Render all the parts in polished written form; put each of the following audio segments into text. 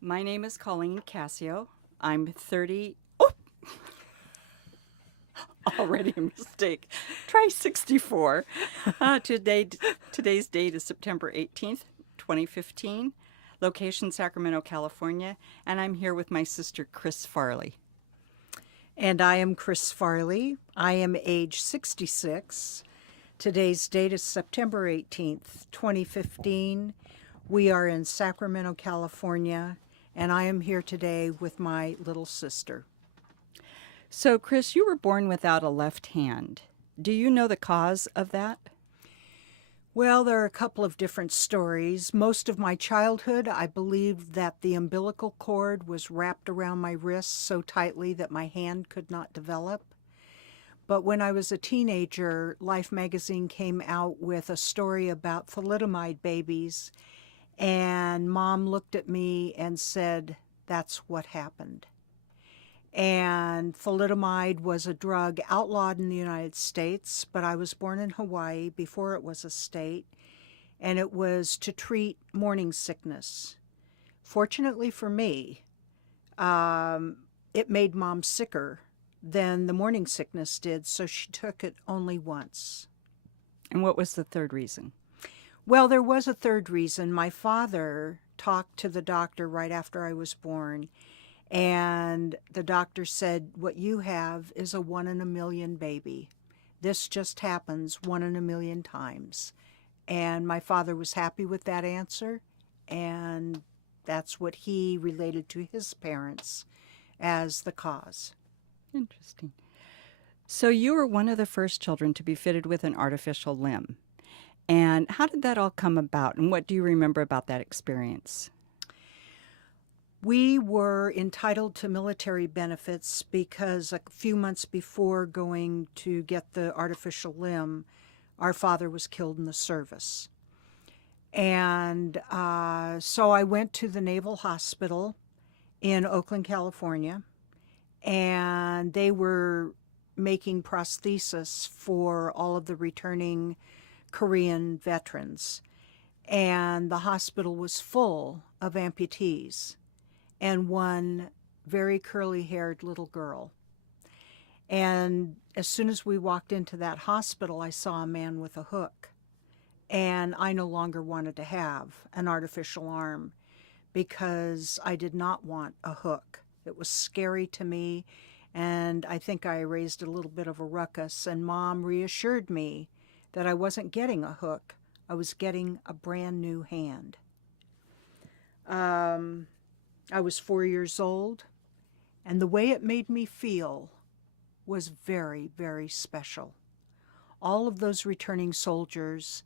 My name is Colleen Cascio. I'm 30. Oh, already a mistake. Try 64. Today's date is September 18th, 2015. Location Sacramento, California. And I'm here with my sister, Chris Farley. And I am Chris Farley. I am age 66. Today's date is September 18th, 2015. We are in Sacramento, California, and I am here today with my little sister. So, Chris, you were born without a left hand. Do you know the cause of that? Well, there are a couple of different stories. Most of my childhood, I believed that the umbilical cord was wrapped around my wrist so tightly that my hand could not develop. But when I was a teenager, Life magazine came out with a story about thalidomide babies, and Mom looked at me and said, "That's what happened." And thalidomide was a drug outlawed in the United States, but I was born in Hawaii before it was a state, and it was to treat morning sickness. Fortunately for me, it made Mom sicker than the morning sickness did, so she took it only once. And what was the third reason? Well, there was a third reason. My father talked to the doctor right after I was born, and the doctor said, "What you have is a 1 in a million baby. This just happens 1 in a million times." And my father was happy with that answer, and that's what he related to his parents as the cause. Interesting. So, you were one of the first children to be fitted with an artificial limb. And how did that all come about? And what do you remember about that experience? We were entitled to military benefits because a few months before going to get the artificial limb, our father was killed in the service. And so I went to the Naval Hospital in Oakland, California, and they were making prosthesis for all of the returning Korean veterans. And the hospital was full of amputees and one very curly-haired little girl. And as soon as we walked into that hospital, I saw a man with a hook. And I no longer wanted to have an artificial arm because I did not want a hook. It was scary to me, and I think I raised a little bit of a ruckus, and Mom reassured me that I wasn't getting a hook. I was getting a brand new hand. I was 4 years old, and the way it made me feel was very, very special. All of those returning soldiers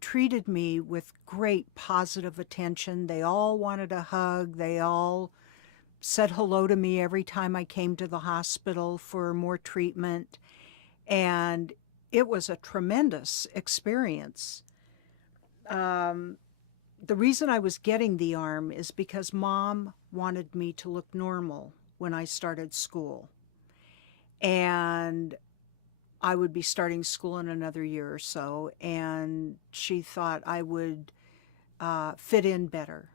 treated me with great positive attention. They all wanted a hug. They all said hello to me every time I came to the hospital for more treatment. And it was a tremendous experience. The reason I was getting the arm is because Mom wanted me to look normal when I started school. And I would be starting school in another year or so, and she thought I would fit in better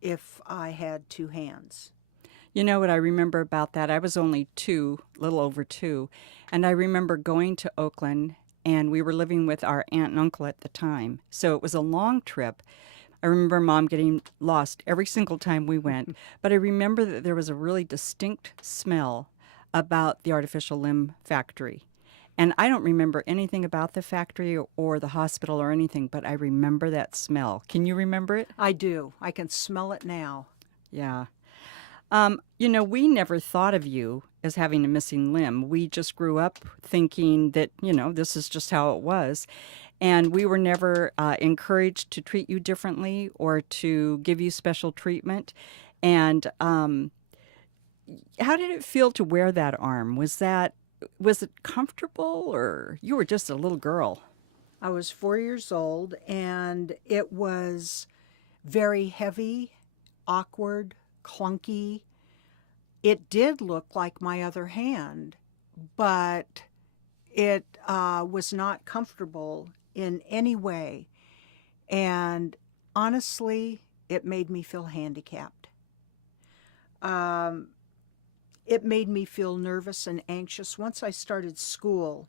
if I had two hands. You know what I remember about that? I was only two, little over two, and I remember going to Oakland, and we were living with our aunt and uncle at the time. So it was a long trip. I remember Mom getting lost every single time we went, but I remember that there was a really distinct smell about the artificial limb factory. And I don't remember anything about the factory or the hospital or anything, but I remember that smell. Can you remember it? I do. I can smell it now. Yeah. We never thought of you as having a missing limb. We just grew up thinking that, this is just how it was. And we were never encouraged to treat you differently or to give you special treatment. And how did it feel to wear that arm? Was it comfortable, or you were just a little girl? I was 4 years old, and it was very heavy, awkward, clunky. It did look like my other hand, but it was not comfortable in any way. And honestly, it made me feel handicapped. It made me feel nervous and anxious. Once I started school,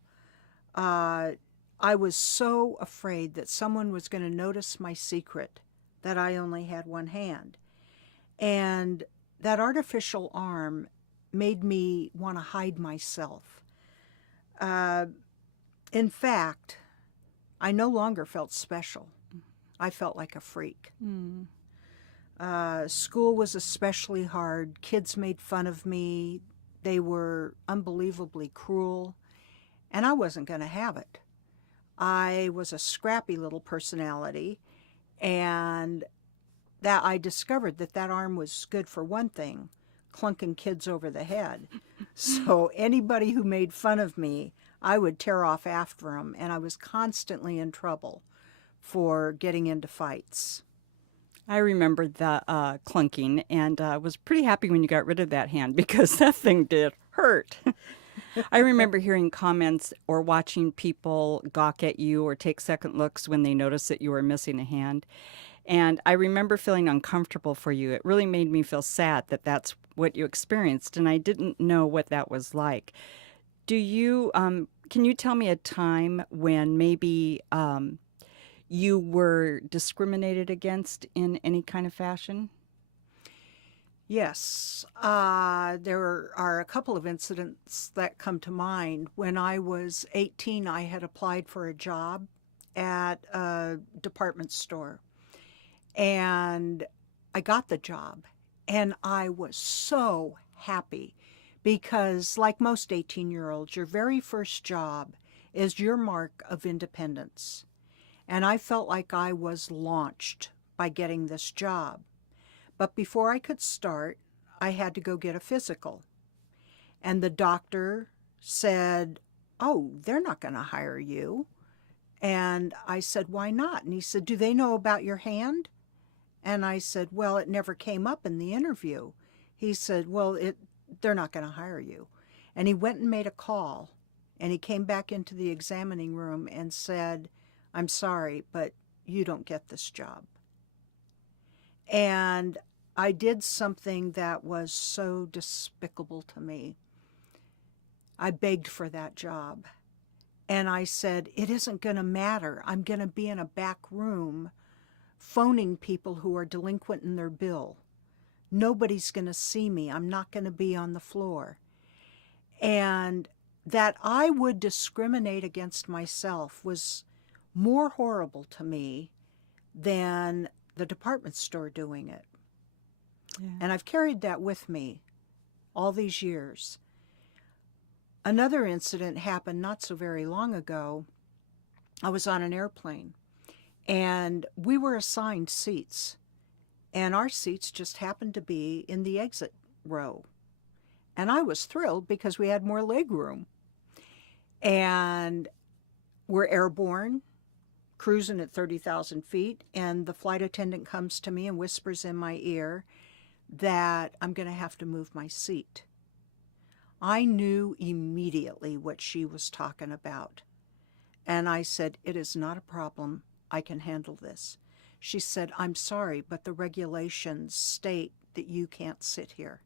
I was so afraid that someone was going to notice my secret that I only had one hand. And that artificial arm made me want to hide myself. In fact, I no longer felt special. I felt like a freak. Mm. School was especially hard. Kids made fun of me. They were unbelievably cruel, and I wasn't going to have it. I was a scrappy little personality, and that I discovered that arm was good for one thing, clunking kids over the head. So anybody who made fun of me, I would tear off after them, and I was constantly in trouble for getting into fights. I remember the clunking, and was pretty happy when you got rid of that hand because that thing did hurt. I remember hearing comments or watching people gawk at you or take second looks when they noticed that you were missing a hand. And I remember feeling uncomfortable for you. It really made me feel sad that that's what you experienced, and I didn't know what that was like. Can you tell me a time when maybe you were discriminated against in any kind of fashion? Yes, there are a couple of incidents that come to mind. When I was 18, I had applied for a job at a department store, and I got the job, and I was so happy because, like most 18-year-olds, your very first job is your mark of independence. And I felt like I was launched by getting this job. But before I could start, I had to go get a physical. And the doctor said, "Oh, they're not going to hire you." And I said, "Why not?" And he said, "Do they know about your hand?" And I said, "Well, it never came up in the interview." He said, "Well, they're not going to hire you." And he went and made a call. And he came back into the examining room and said, "I'm sorry, but you don't get this job." And I did something that was so despicable to me. I begged for that job. And I said, "It isn't going to matter. I'm going to be in a back room phoning people who are delinquent in their bill. Nobody's going to see me. I'm not going to be on the floor." And that I would discriminate against myself was more horrible to me than the department store doing it. Yeah. And I've carried that with me all these years. Another incident happened not so very long ago. I was on an airplane, and we were assigned seats, and our seats just happened to be in the exit row. And I was thrilled because we had more leg room. And we're airborne, cruising at 30,000 feet, and the flight attendant comes to me and whispers in my ear that I'm going to have to move my seat. I knew immediately what she was talking about. And I said, "It is not a problem. I can handle this." She said, "I'm sorry, but the regulations state that you can't sit here."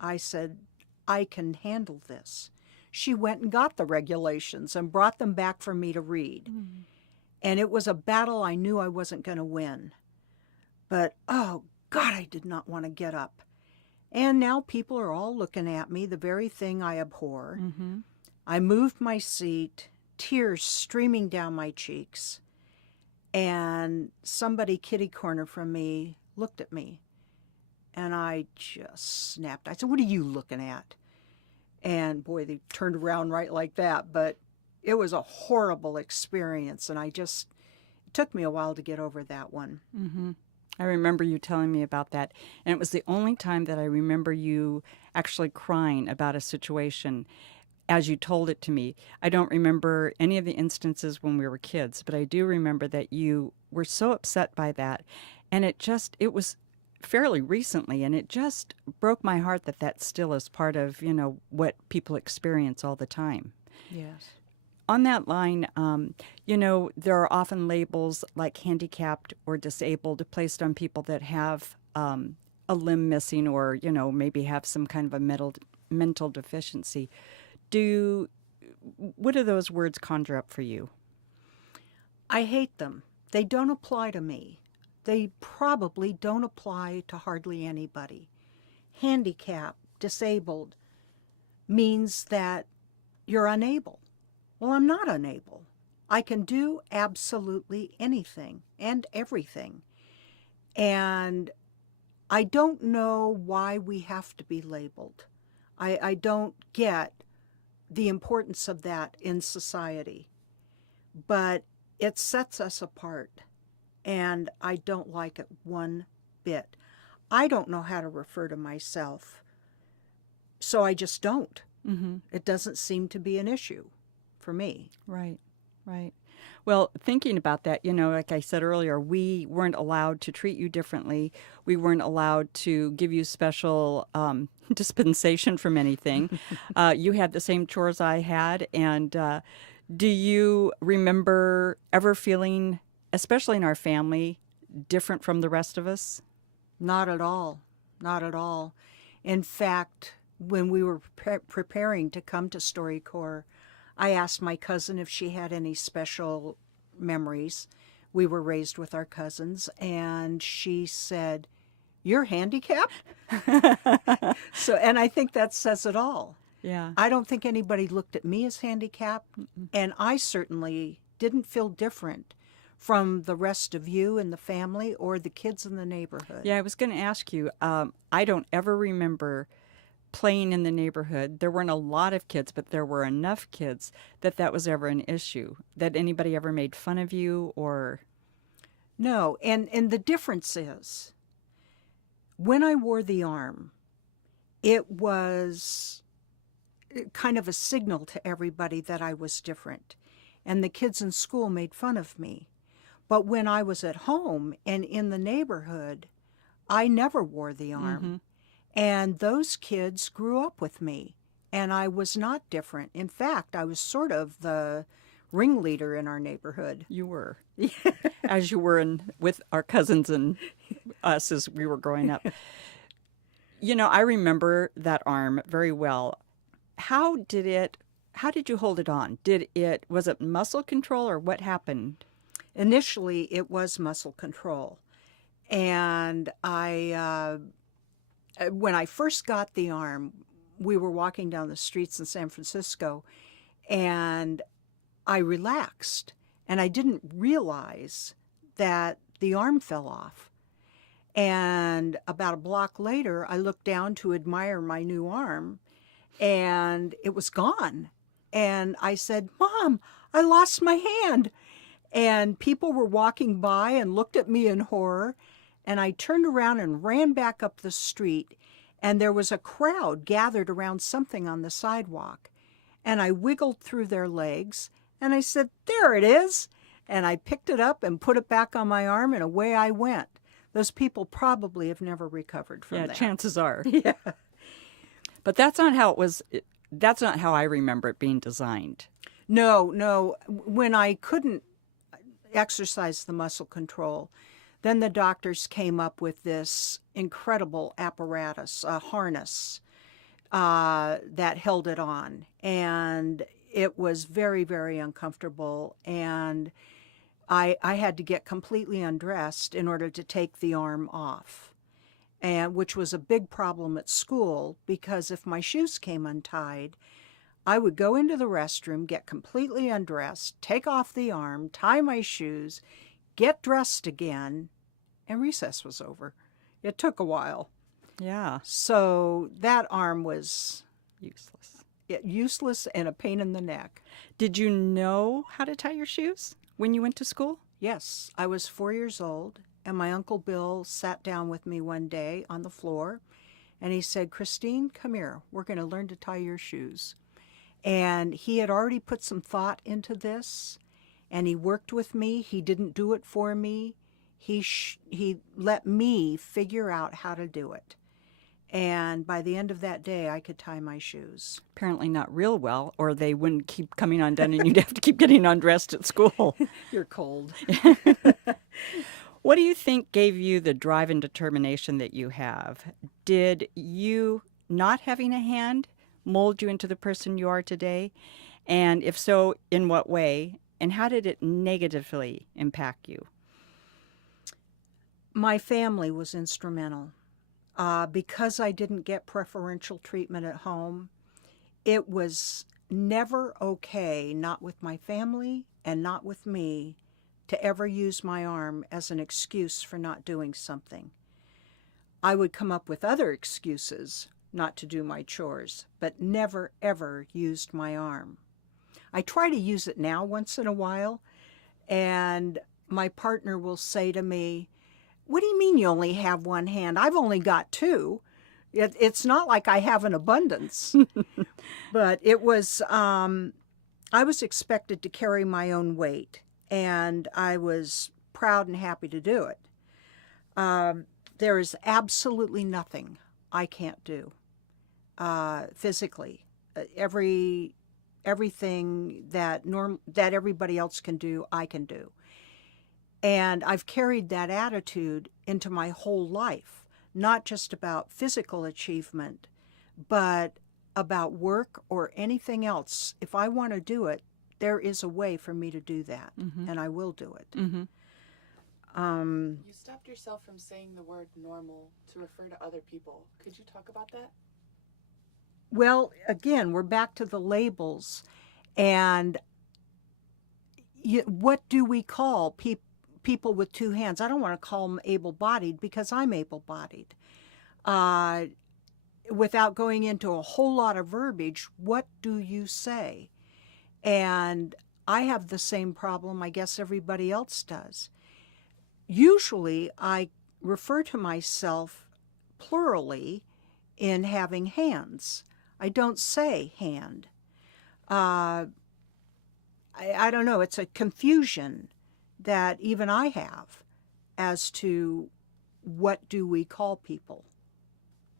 I said, "I can handle this." She went and got the regulations and brought them back for me to read. Mm. And it was a battle I knew I wasn't going to win. But, oh, God, I did not want to get up. And now people are all looking at me, the very thing I abhor. Mm-hmm. I moved my seat, tears streaming down my cheeks. And somebody kitty-corner from me looked at me. And I just snapped. I said, "What are you looking at?" And boy, they turned around right like that. But it was a horrible experience. And it took me a while to get over that one. Mm-hmm. I remember you telling me about that. And it was the only time that I remember you actually crying about a situation as you told it to me. I don't remember any of the instances when we were kids, but I do remember that you were so upset by that. And it was fairly recently, and it just broke my heart that that still is part of, what people experience all the time. Yes. On that line, there are often labels like handicapped or disabled placed on people that have a limb missing or, maybe have some kind of a mental deficiency. What do those words conjure up for you? I hate them. They don't apply to me. They probably don't apply to hardly anybody. Handicap, disabled, means that you're unable. Well, I'm not unable. I can do absolutely anything and everything. And I don't know why we have to be labeled. I don't get the importance of that in society. But it sets us apart. And I don't like it one bit. I don't know how to refer to myself, so I just don't. Mm-hmm. It doesn't seem to be an issue for me. Right, right. Well, thinking about that, like I said earlier, we weren't allowed to treat you differently. We weren't allowed to give you special dispensation from anything. You had the same chores I had. And do you remember ever feeling, especially in our family, different from the rest of us? Not at all. Not at all. In fact, when we were preparing to come to StoryCorps, I asked my cousin if she had any special memories. We were raised with our cousins, and she said, "You're handicapped?" And I think that says it all. Yeah. I don't think anybody looked at me as handicapped, and I certainly didn't feel different from the rest of you in the family or the kids in the neighborhood. Yeah, I was going to ask you, I don't ever remember playing in the neighborhood. There weren't a lot of kids, but there were enough kids that was ever an issue, that anybody ever made fun of you or... No, and the difference is, when I wore the arm, it was kind of a signal to everybody that I was different. And the kids in school made fun of me. But when I was at home and in the neighborhood, I never wore the arm. Mm-hmm. And those kids grew up with me, and I was not different. In fact, I was sort of the ringleader in our neighborhood. You were. As you were with our cousins and us as we were growing up. I remember that arm very well. How did you hold it on? Was it muscle control or what happened? Initially, it was muscle control. And when I first got the arm, we were walking down the streets in San Francisco, and I relaxed, and I didn't realize that the arm fell off. And about a block later, I looked down to admire my new arm, and it was gone. And I said, "Mom, I lost my hand." And people were walking by and looked at me in horror. And I turned around and ran back up the street, and there was a crowd gathered around something on the sidewalk. And I wiggled through their legs, and I said, "There it is." And I picked it up and put it back on my arm, and away I went. Those people probably have never recovered from that. Yeah, chances are. Yeah. But that's not how it was. That's not how I remember it being designed. No. When I couldn't exercise the muscle control, then the doctors came up with this incredible apparatus, a harness that held it on. And it was very, very uncomfortable. And I had to get completely undressed in order to take the arm off, and which was a big problem at school, because if my shoes came untied, I would go into the restroom, get completely undressed, take off the arm, tie my shoes, get dressed again, and recess was over. It took a while. Yeah. So that arm was Useless. and a pain in the neck. Did you know how to tie your shoes when you went to school? Yes, I was 4 years old, and my Uncle Bill sat down with me one day on the floor, and he said, "Christine, come here. We're going to learn to tie your shoes." And he had already put some thought into this, and he worked with me. He didn't do it for me. He let me figure out how to do it. And by the end of that day, I could tie my shoes. Apparently not real well, or they wouldn't keep coming undone and you'd have to keep getting undressed at school. You're cold. What do you think gave you the drive and determination that you have? Did you not having a hand mold you into the person you are today? And if so, in what way? And how did it negatively impact you? My family was instrumental. Because I didn't get preferential treatment at home, it was never okay, not with my family and not with me, to ever use my arm as an excuse for not doing something. I would come up with other excuses not to do my chores, but never, ever used my arm. I try to use it now once in a while, and my partner will say to me, "What do you mean you only have one hand? I've only got two." It's not like I have an abundance. But it was, I was expected to carry my own weight, and I was proud and happy to do it. There is absolutely nothing I can't do physically. Everything that everybody else can do, I can do. And I've carried that attitude into my whole life, not just about physical achievement, but about work or anything else. If I want to do it, there is a way for me to do that, and I will do it. Mm-hmm. You stopped yourself from saying the word normal to refer to other people. Could you talk about that? Well, again, we're back to the labels. And what do we call people with two hands? I don't want to call them able-bodied because I'm able-bodied. Without going into a whole lot of verbiage, what do you say? And I have the same problem I guess everybody else does. Usually I refer to myself plurally in having hands. I don't say hand. I don't know, it's a confusion that even I have as to what do we call people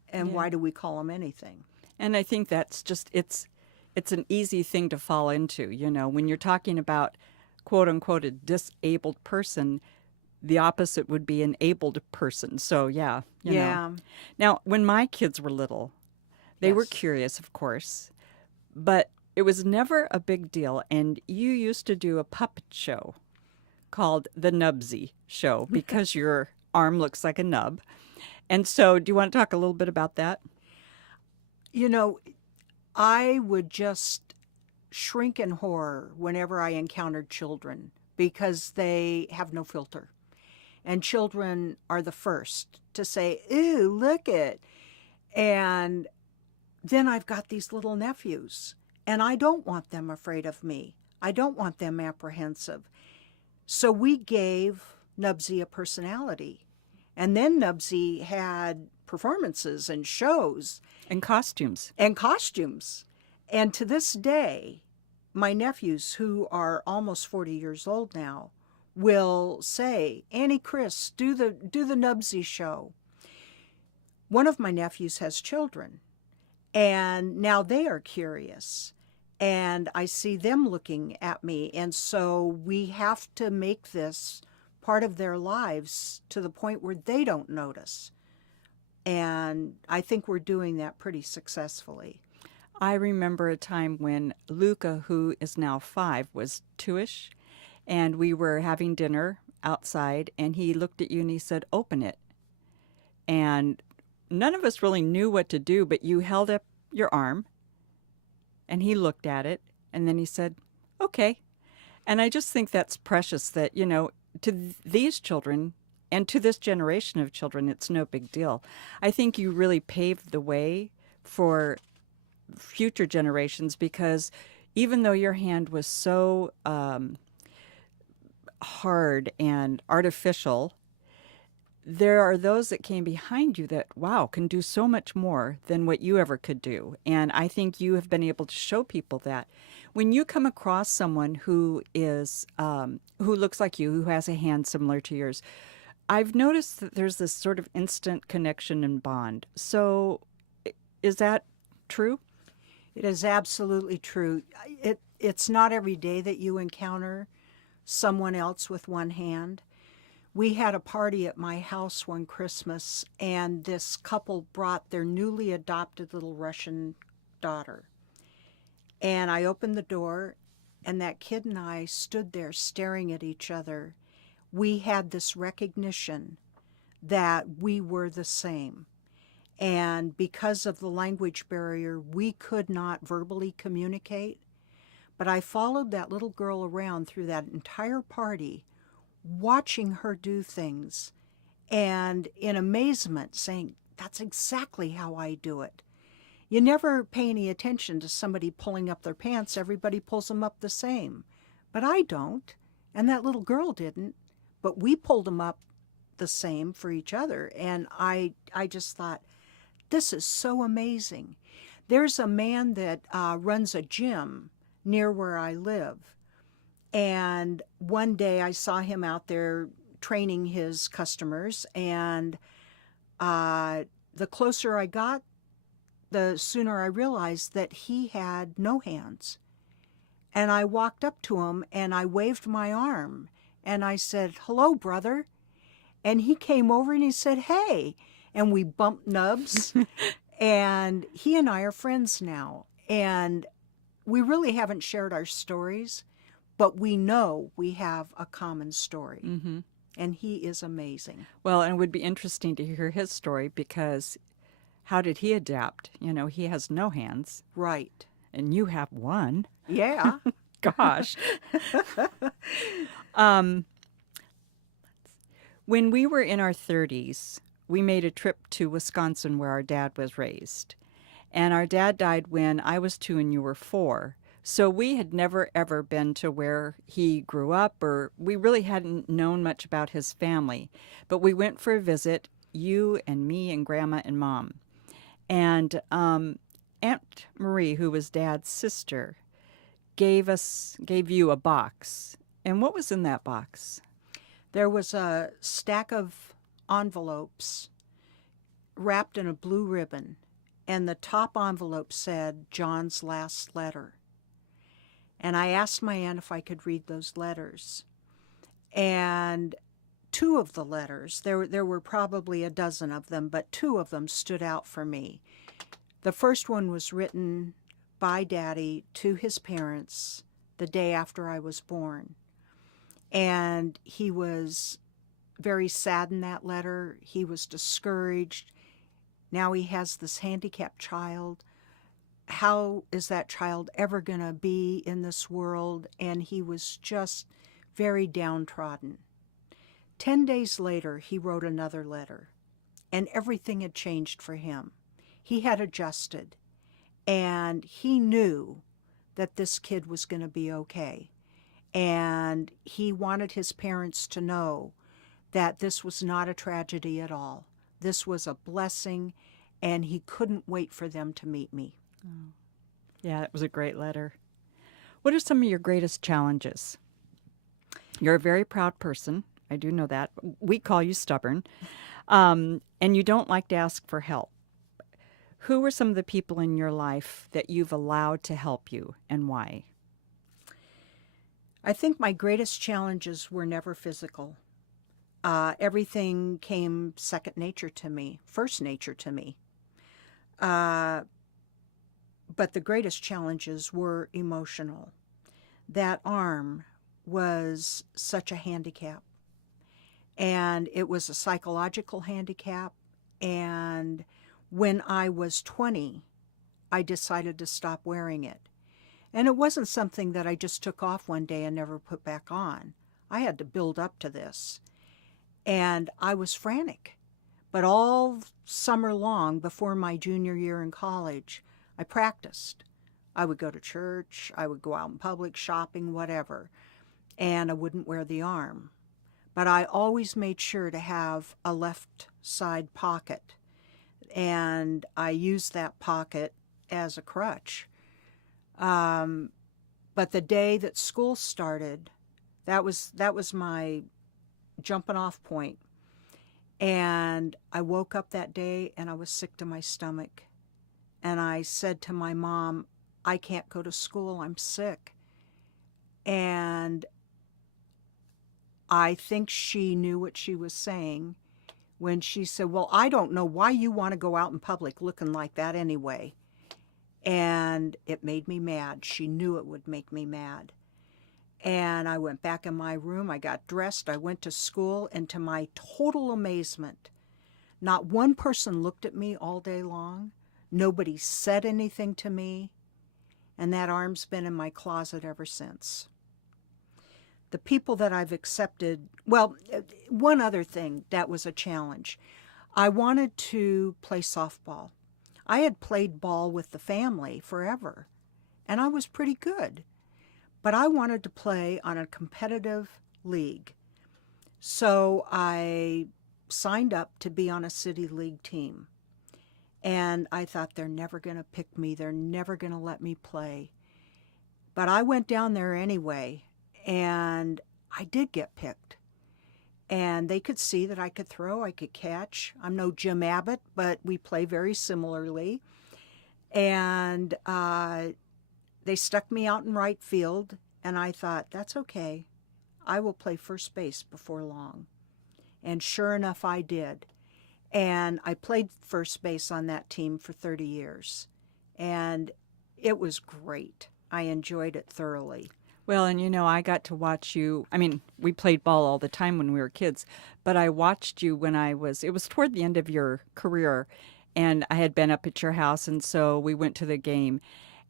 and why do we call them anything. And I think that's just, it's an easy thing to fall into, when you're talking about quote unquote a disabled person, the opposite would be an abled person. So yeah, you know. Now, when my kids were little, they were curious, of course, but it was never a big deal. And you used to do a puppet show called the Nubsy Show because your arm looks like a nub. And so do you want to talk a little bit about that? I would just shrink in horror whenever I encountered children because they have no filter. And children are the first to say, "Ew, look it." And then I've got these little nephews, and I don't want them afraid of me. I don't want them apprehensive. So we gave Nubsy a personality. And then Nubsy had performances and shows. And costumes. And costumes. And to this day, my nephews, who are almost 40 years old now, will say, "Annie, Chris, do the Nubsy show." One of my nephews has children, and now they are curious. And I see them looking at me. And so we have to make this part of their lives to the point where they don't notice. And I think we're doing that pretty successfully. I remember a time when Luca, who is now 5, was 2-ish, and we were having dinner outside, and he looked at you and he said, "Open it." And none of us really knew what to do, but you held up your arm, and he looked at it, and then he said, "Okay." And I just think that's precious that, to these children and to this generation of children, it's no big deal. I think you really paved the way for future generations because even though your hand was so hard and artificial, there are those that came behind you that, wow, can do so much more than what you ever could do. And I think you have been able to show people that. When you come across someone who is, who looks like you, who has a hand similar to yours, I've noticed that there's this sort of instant connection and bond. So is that true? It is absolutely true. It's not every day that you encounter someone else with one hand. We had a party at my house one Christmas, and this couple brought their newly adopted little Russian daughter. And I opened the door, and that kid and I stood there staring at each other. We had this recognition that we were the same. And because of the language barrier, we could not verbally communicate. But I followed that little girl around through that entire party, watching her do things, and in amazement saying, that's exactly how I do it. You never pay any attention to somebody pulling up their pants. Everybody pulls them up the same. But I don't, and that little girl didn't. But we pulled them up the same for each other. And I just thought, this is so amazing. There's a man that runs a gym near where I live. And one day I saw him out there training his customers. And the closer I got, the sooner I realized that he had no hands. And I walked up to him and I waved my arm. And I said, hello, brother. And he came over and he said, hey. And we bumped nubs. And he and I are friends now. And we really haven't shared our stories, but we know we have a common story. Mm-hmm. And he is amazing. Well, and it would be interesting to hear his story because how did he adapt? You know, he has no hands. Right. And you have one. Yeah. Gosh. When we were in our 30s, we made a trip to Wisconsin where our dad was raised. And our dad died when I was 2 and you were 4. So we had never, ever been to where he grew up, or we really hadn't known much about his family. But we went for a visit, you and me and Grandma and Mom. And Aunt Marie, who was Dad's sister, gave you a box. And what was in that box? There was a stack of envelopes wrapped in a blue ribbon, and the top envelope said, John's last letter. And I asked my aunt if I could read those letters. And 2 of the letters, there were probably a dozen of them, but 2 of them stood out for me. The first one was written by Daddy to his parents the day after I was born. And he was very sad in that letter. He was discouraged. Now he has this handicapped child. How is that child ever going to be in this world? And he was just very downtrodden. 10 days later, he wrote another letter, and everything had changed for him. He had adjusted, and he knew that this kid was going to be okay. And he wanted his parents to know that this was not a tragedy at all. This was a blessing, and he couldn't wait for them to meet me. Oh. Yeah, it was a great letter. What are some of your greatest challenges? You're a very proud person. I do know that. We call you stubborn. And you don't like to ask for help. Who are some of the people in your life that you've allowed to help you, and why? I think my greatest challenges were never physical. Everything came second nature to me, first nature to me. But the greatest challenges were emotional. That arm was such a handicap. And it was a psychological handicap. And when I was 20, I decided to stop wearing it. And it wasn't something that I just took off one day and never put back on. I had to build up to this. And I was frantic. But all summer long, before my junior year in college, I practiced. I would go to church, I would go out in public, shopping, whatever, and I wouldn't wear the arm. But I always made sure to have a left side pocket, and I used that pocket as a crutch. But the day that school started, that was my jumping off point. And I woke up that day and I was sick to my stomach. And I said to my mom, I can't go to school, I'm sick. And I think she knew what she was saying when she said, well, I don't know why you want to go out in public looking like that anyway. And it made me mad. She knew it would make me mad. And I went back in my room. I got dressed. I went to school. And to my total amazement, not one person looked at me all day long. Nobody said anything to me. And that arm's been in my closet ever since. The people that I've accepted, well, one other thing that was a challenge. I wanted to play softball. I had played ball with the family forever, and I was pretty good. But I wanted to play on a competitive league. So I signed up to be on a city league team. And I thought, they're never going to pick me. They're never going to let me play. But I went down there anyway, and I did get picked. And they could see that I could throw, I could catch. I'm no Jim Abbott, but we play very similarly. And they stuck me out in right field, and I thought, that's okay. I will play first base before long. And sure enough, I did. And I played first base on that team for 30 years. And it was great. I enjoyed it thoroughly. Well, and I got to watch you. I mean, we played ball all the time when we were kids, but I watched you when it was toward the end of your career, and I had been up at your house, and so we went to the game.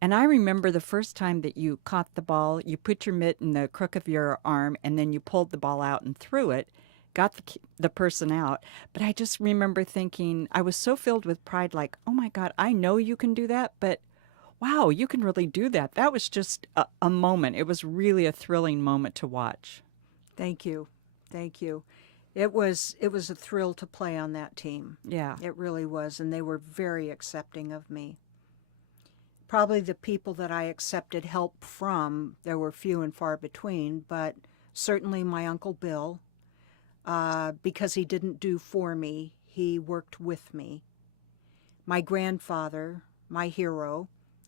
And I remember the first time that you caught the ball, you put your mitt in the crook of your arm, and then you pulled the ball out and threw it, got the person out. But I just remember thinking, I was so filled with pride, like, oh my God, I know you can do that, but wow, you can really do that. That was just a moment. It was really a thrilling moment to watch. Thank you. Thank you. It was a thrill to play on that team. Yeah. It really was, and they were very accepting of me. Probably the people that I accepted help from, there were few and far between, but certainly my Uncle Bill, because he didn't do for me, he worked with me. My grandfather, my hero,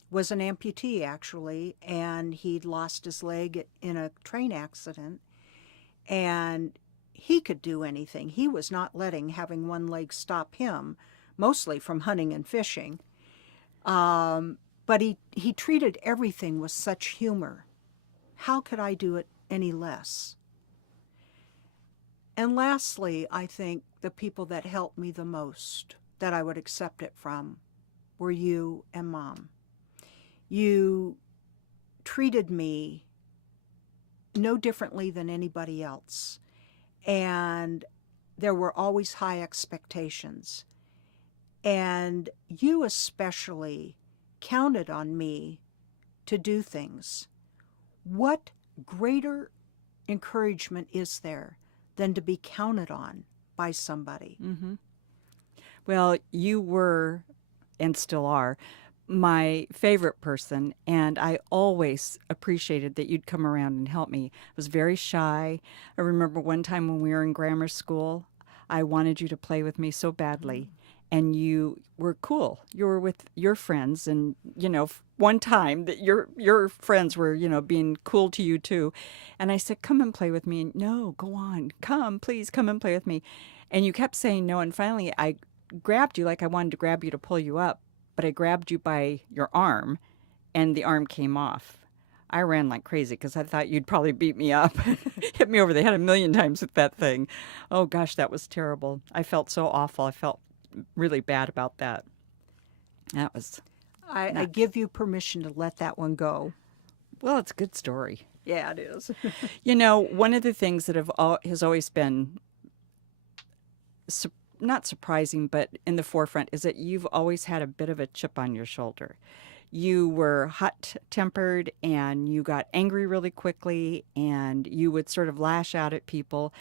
was an amputee, actually, and he'd lost his leg in a train accident, and he could do anything. He was not letting having one leg stop him, mostly from hunting and fishing. But he treated everything with such humor. How could I do it any less? And lastly, I think the people that helped me the most, that I would accept it from, were you and Mom. You treated me no differently than anybody else. And there were always high expectations. And you especially counted on me to do things. What greater encouragement is there than to be counted on by somebody? Mm-hmm. Well, you were, and still are, my favorite person, and I always appreciated that you'd come around and help me. I was very shy. I remember one time when we were in grammar school, I wanted you to play with me so badly, and you were cool. You were with your friends, and, one time that your friends were, being cool to you too. And I said, come and play with me. And, no, go on. Come, please, come and play with me. And you kept saying no, and finally I grabbed you like I wanted to grab you to pull you up. But I grabbed you by your arm, and the arm came off. I ran like crazy because I thought you'd probably beat me up, hit me over the head a million times with that thing. Oh, gosh, that was terrible. I felt so awful. I felt really bad about that. That was... I give you permission to let that one go. Well, it's a good story. Yeah, it is. One of the things that has always been not surprising, but in the forefront, is that you've always had a bit of a chip on your shoulder. You were hot-tempered, and you got angry really quickly, and you would sort of lash out at people.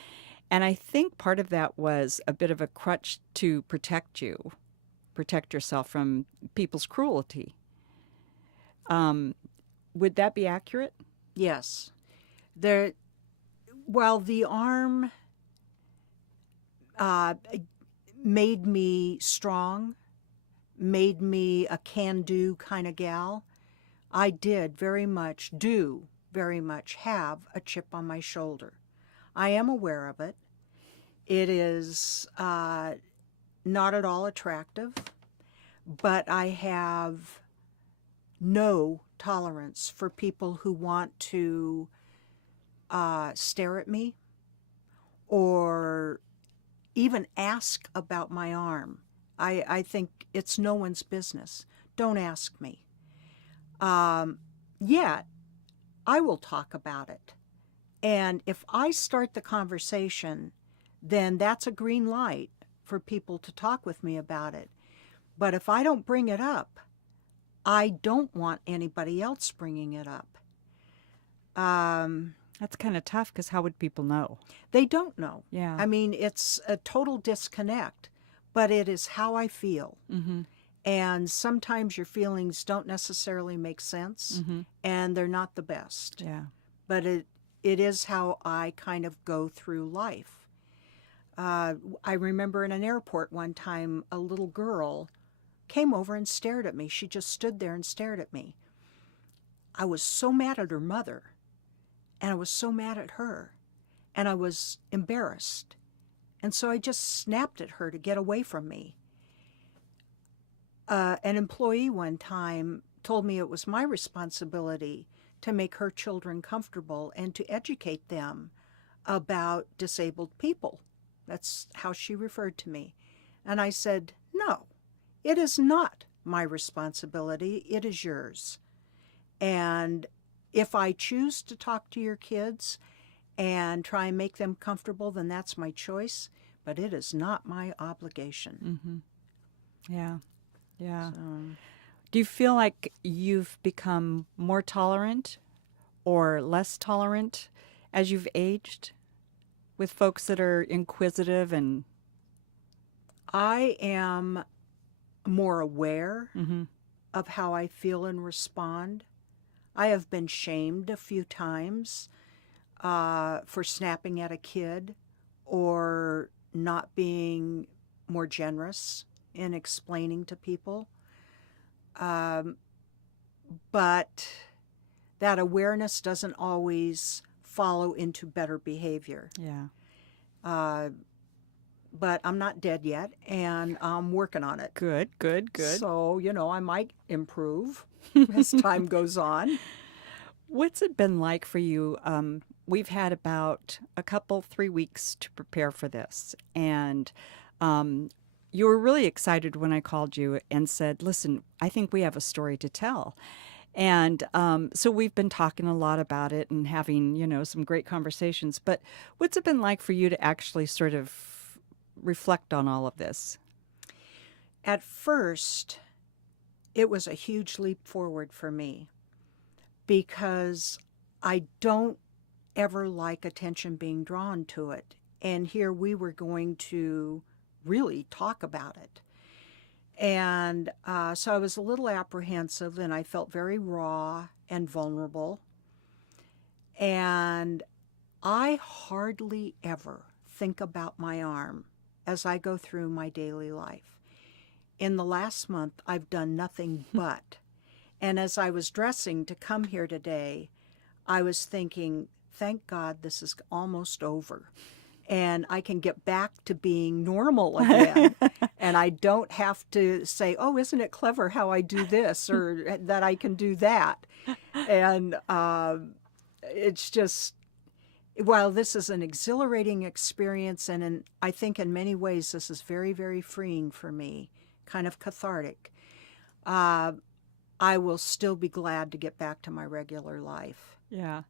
And I think part of that was a bit of a crutch to protect yourself from people's cruelty. Would that be accurate? Yes. While the arm made me strong, made me a can-do kind of gal, I do very much have a chip on my shoulder. I am aware of it. It is not at all attractive, but I have no tolerance for people who want to stare at me or even ask about my arm. I think it's no one's business. Don't ask me. Yet, I will talk about it. And if I start the conversation, then that's a green light for people to talk with me about it. But if I don't bring it up, I don't want anybody else bringing it up. That's kind of tough because how would people know? They don't know. Yeah. I mean, it's a total disconnect, but it is how I feel. Mm-hmm. And sometimes your feelings don't necessarily make sense, Mm-hmm. and they're not the best. Yeah. But it is how I kind of go through life. I remember in an airport one time, a little girl came over and stared at me. She just stood there and stared at me. I was so mad at her mother, and I was so mad at her, and I was embarrassed. And so I just snapped at her to get away from me. An employee one time told me it was my responsibility to make her children comfortable and to educate them about disabled people. That's how she referred to me. And I said, no, it is not my responsibility. It is yours. And if I choose to talk to your kids and try and make them comfortable, then that's my choice. But it is not my obligation. Mm-hmm. Yeah. Yeah. So, Do you feel like you've become more tolerant or less tolerant as you've aged with folks that are inquisitive and... I am more aware Mm-hmm. of how I feel and respond. I have been shamed a few times for snapping at a kid or not being more generous in explaining to people. But that awareness doesn't always follow into better behavior. Yeah. But I'm not dead yet, and I'm working on it. Good, good, good. So, I might improve as time goes on. What's it been like for you? We've had about 3 weeks to prepare for this. And you were really excited when I called you and said, listen, I think we have a story to tell. And so we've been talking a lot about it and having, some great conversations. But what's it been like for you to actually sort of reflect on all of this? At first, it was a huge leap forward for me because I don't ever like attention being drawn to it. And here we were going to really talk about it. And so I was a little apprehensive, and I felt very raw and vulnerable. And I hardly ever think about my arm as I go through my daily life. In the last month, I've done nothing but. And as I was dressing to come here today, I was thinking, thank God this is almost over. And I can get back to being normal again. And I don't have to say, oh, isn't it clever how I do this or that I can do that. And it's just, while this is an exhilarating experience, and I think in many ways this is very, very freeing for me, kind of cathartic, I will still be glad to get back to my regular life. Yeah.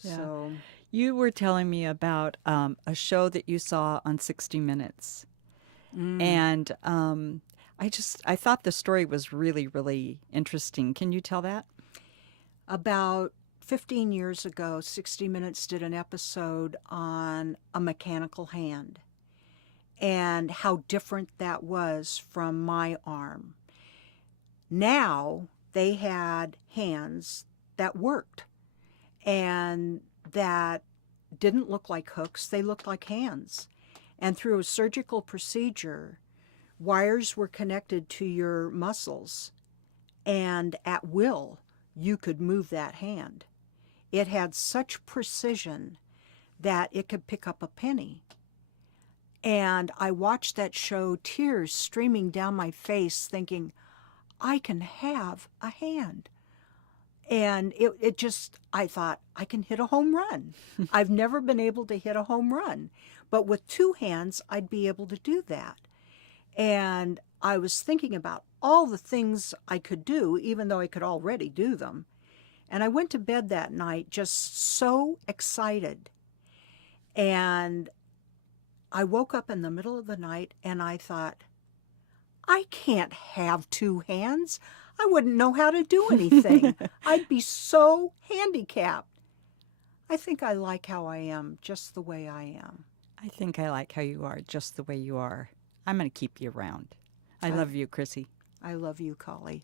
Yeah. So You were telling me about a show that you saw on 60 Minutes. And I thought the story was really, really interesting. Can you tell that? about 15 years ago, 60 Minutes did an episode on a mechanical hand and how different that was from my arm. Now they had hands that worked and that didn't look like hooks, they looked like hands. And through a surgical procedure, wires were connected to your muscles, and at will, you could move that hand. It had such precision that it could pick up a penny. And I watched that show, tears streaming down my face, thinking, I can have a hand. And it just, I thought, I can hit a home run. I've never been able to hit a home run. But with two hands, I'd be able to do that. And I was thinking about all the things I could do, even though I could already do them. And I went to bed that night just so excited. And I woke up in the middle of the night and I thought, I can't have two hands. I wouldn't know how to do anything. I'd be so handicapped. I think I like how I am, just the way I am. I think I like how you are, just the way you are. I'm going to keep you around. I love you, Chrissy. I love you, Collie.